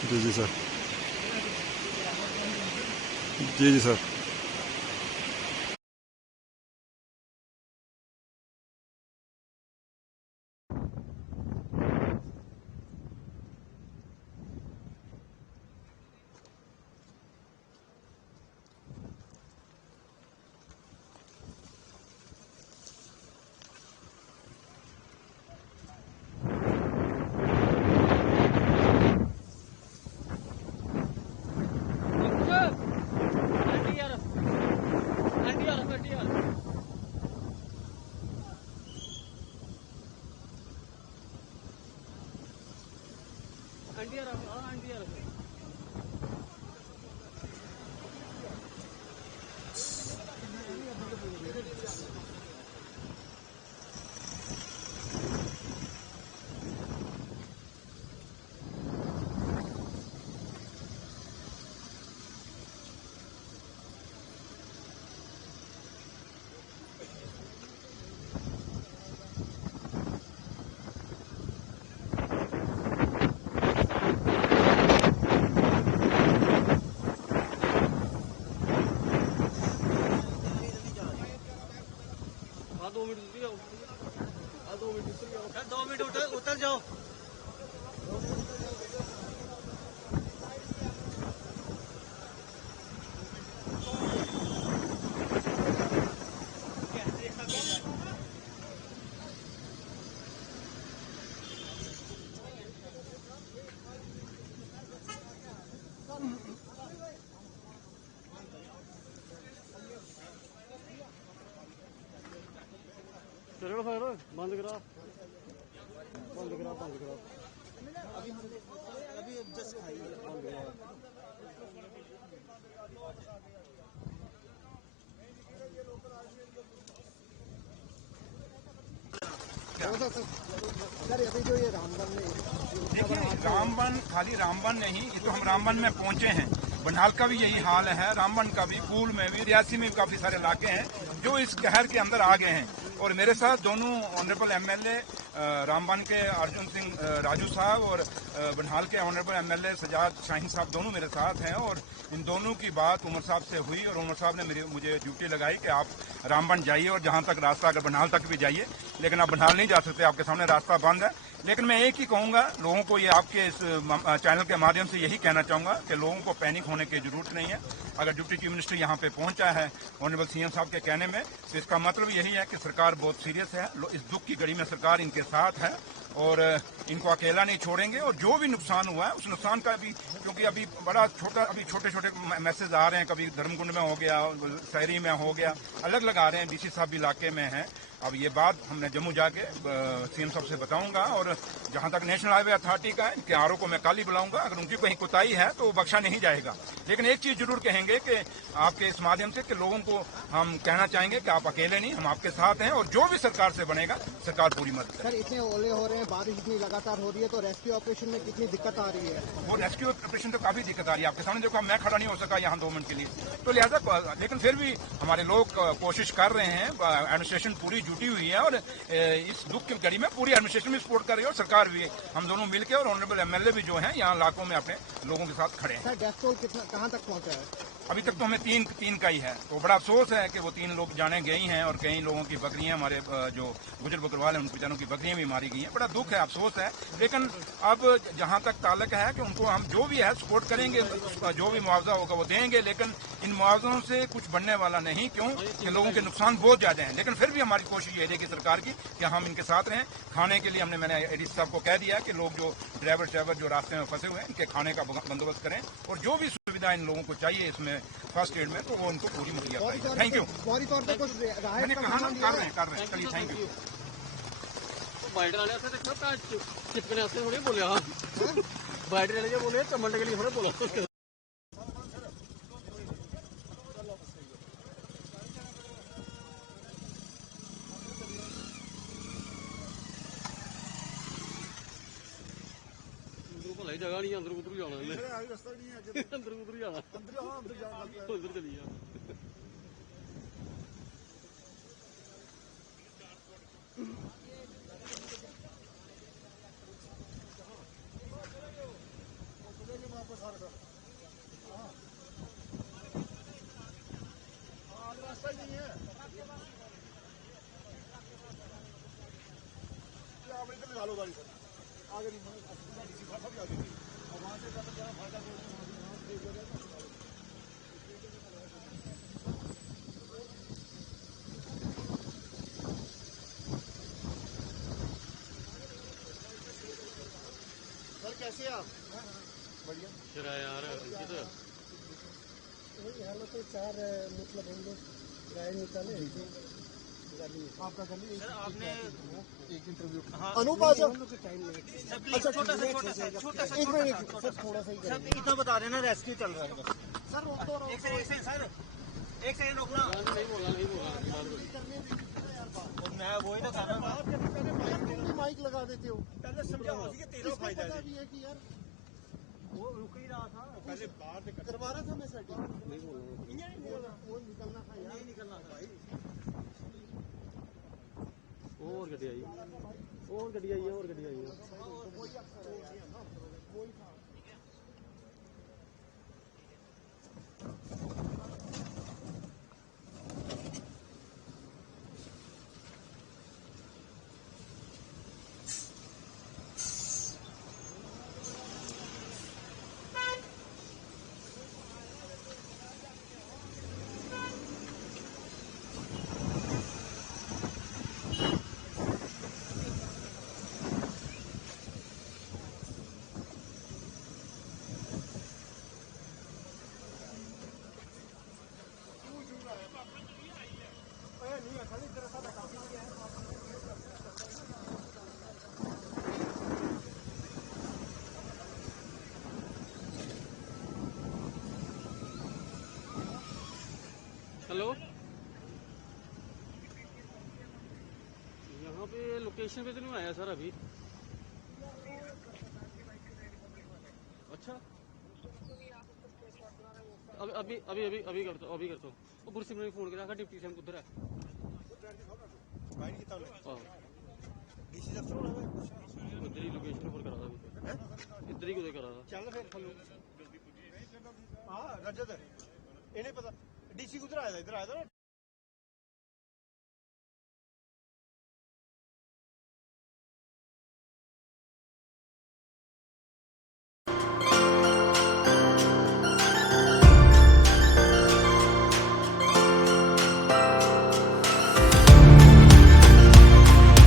जी जी sir. जी जी sir. दो minute उतर जाओ। चलो फिर बंद करा अभी जस्ट खाई बंद करा। अभी जो ये रामबन में देखिए, रामबन खाली रामबन नहीं, ये तो हम रामबन में पहुंचे हैं। बनिहाल का भी यही हाल है, रामबन का भी, कूल में भी, रियासी में भी काफी सारे इलाके हैं जो इस कहर के अंदर आ गए हैं। और मेरे साथ दोनों ऑनरेबल एमएलए रामबन के अर्जुन सिंह राजू साहब और बनिहाल के ऑनरेबल एमएलए सजाद शाहीन साहब दोनों मेरे साथ हैं। और इन दोनों की बात उमर साहब से हुई और उमर साहब ने मुझे ड्यूटी लगाई कि आप रामबन जाइए और जहां तक रास्ता, अगर बनिहाल तक भी जाइए, लेकिन आप बनिहाल नहीं जा सकते, आपके सामने रास्ता बंद है। लेकिन मैं एक ही कहूंगा लोगों को, ये आपके इस चैनल के माध्यम से यही कहना चाहूंगा कि लोगों को पैनिक होने की जरूरत नहीं है। अगर डिप्टी चीफ मिनिस्टर यहाँ पे पहुंचा है ऑनरेबल सीएम साहब के कहने में, तो इसका मतलब यही है कि सरकार बहुत सीरियस है। इस दुख की घड़ी में सरकार इनके साथ है और इनको अकेला नहीं छोड़ेंगे। और जो भी नुकसान हुआ है उस नुकसान का भी, क्योंकि अभी बड़ा छोटा, अभी छोटे छोटे मैसेज आ रहे हैं, कभी धर्मकुंड में हो गया, शहरी में हो गया, अलग अलग आ रहे हैं, डीसी साहब भी इलाके में हैं। अब ये बात हमने जम्मू जाके सीएम साहब से बताऊंगा। और जहां तक नेशनल हाईवे अथॉरिटी का है, इनके आरओ को मैं कल ही बुलाऊंगा। अगर उनकी कहीं कोताही है तो बख्शा नहीं जाएगा। लेकिन एक चीज जरूर कहेंगे कि आपके इस माध्यम से कि लोगों को हम कहना चाहेंगे कि आप अकेले नहीं, हम आपके साथ हैं और जो भी सरकार से बनेगा सरकार पूरी मदद करेगी। सर, इतने ओले हो रहे हैं, बारिश इतनी लगातार हो रही है, तो रेस्क्यू ऑपरेशन में कितनी दिक्कत आ रही है? वो रेस्क्यू ऑपरेशन तो काफी दिक्कत आ रही है। आपके सामने देखो, मैं खड़ा नहीं हो सका यहाँ 2 मिनट के लिए, तो लिहाजा, लेकिन फिर भी हमारे लोग कोशिश कर रहे हैं। एडमिनिस्ट्रेशन पूरी जुटी हुई है और इस दुख की घड़ी में पूरी एडमिनिस्ट्रेशन भी सपोर्ट कर रही है और सरकार भी, हम दोनों मिलकर, और ऑनरेबल एमएलए भी जो हैं यहाँ इलाकों में अपने लोगों के साथ खड़े हैं। सर, डेथ टोल कितना, कहाँ तक पहुँचा है? अभी तक तो हमें तीन का ही है। तो बड़ा अफसोस है कि वो 3 लोग जाने गई हैं और कई लोगों की बकरियां, हमारे जो गुजर बकरवाल हैं, उन बेचारों की बकरियां भी मारी गई हैं। बड़ा दुख है, अफसोस है। लेकिन अब जहां तक ताल्लुक है कि उनको हम जो भी है सपोर्ट करेंगे, जो भी मुआवजा होगा वो देंगे। लेकिन इन मुआवजों से कुछ बनने वाला नहीं, क्यों कि लोगों के नुकसान बहुत ज्यादा हैं। लेकिन फिर भी हमारी कोशिश ये रहेगी सरकार की कि हम इनके साथ रहें। खाने के लिए मैंने एडीसी साहब को कह दिया कि लोग जो ड्राइवर जो रास्ते में फंसे हुए हैं, इनके खाने का बंदोबस्त करें और जो भी सुविधा इन लोगों को चाहिए इसमें फर्स्ट एड में, तो वो उनको पूरी मुहैया कराएंगे। Thank you. फौरी तौर पर कुछ मैंने कहा ना, कर रहे हैं। चलिए, थैंक यू। बाइटर वाले से देखो का चिपकने वास्ते थोड़ी बोले। हाँ, बाइटर वाले जो बोले टमाटर के लिए थोड़ा बोला। जगह नहीं, अंदर उधर जाना, अंदर उधर जाना, उधर चली जा। आगे नहीं भाषा भी आगे थी और वहाँ से जाकर जहाँ भाषा बोलते सर कैसे हैं आप? बढ़िया। चला यार इधर वही हालत है चार मतलब हम लोग गाय निकाले आपका गली सर आपने एक इंटरव्यू अनूप आ जाओ। टाइम नहीं अच्छा छोटा सा एक मिनट सर थोड़ा सा ही करेंगे। इतना बता रहे ना रेस्क्यू चल रहा है बस। सर रोक दो एक सेकंड सर एक सेकंड रुकना। नहीं बोला मैं वही तो कर रहा हूँ। तुम भी माइक लगा देते हो पहले समझाओ कि तेरा इसको फायदा पता है। भी है कि यार वो रुक ही रहा था पहले बाहर से करवा रहा था मैं सेटिंग नहीं बोला वो निकलना था यार नहीं निकलना था भाई। और गड्डी आई और गड्डी आई और गड्डी आई वही अक्सर है ना वही था हेलो यहाँ पे लोकेशन पे तो नहीं आया सर अभी। अच्छा अभी अभी अभी अभी करता हूँ वो गुरसिमरन ने फोन किया डिप्टी सीएम उधर है। डीसी दफ्तर होना है। इधर ही लोकेशन पर करा था इधर ही कुछ करा था। चल फिर हाँ रजत इन्हें पता डीसी उधर आया था इधर आया था ना।